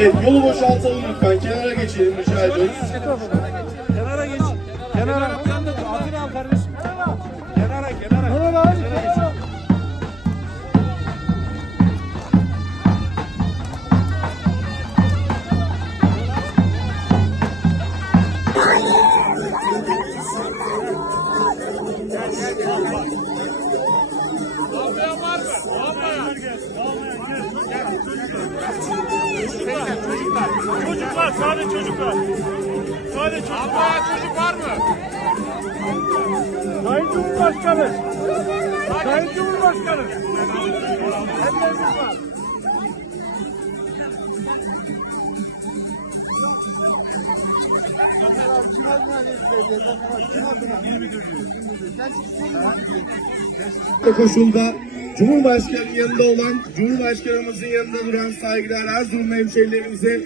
Evet yolu boşaltalım lütfen. Kenara geçelim rica ediyoruz. Sadece çocuklar. Sadece çocuklar. Olmayan çocuk var mı? Sayın Cumhurbaşkanı. Sayın Cumhurbaşkanı. Elleriniz var. koşulda Cumhurbaşkanı'nın yanında olan, Cumhurbaşkanımızın yanında duran saygılar Erzurum hemşehrilerimize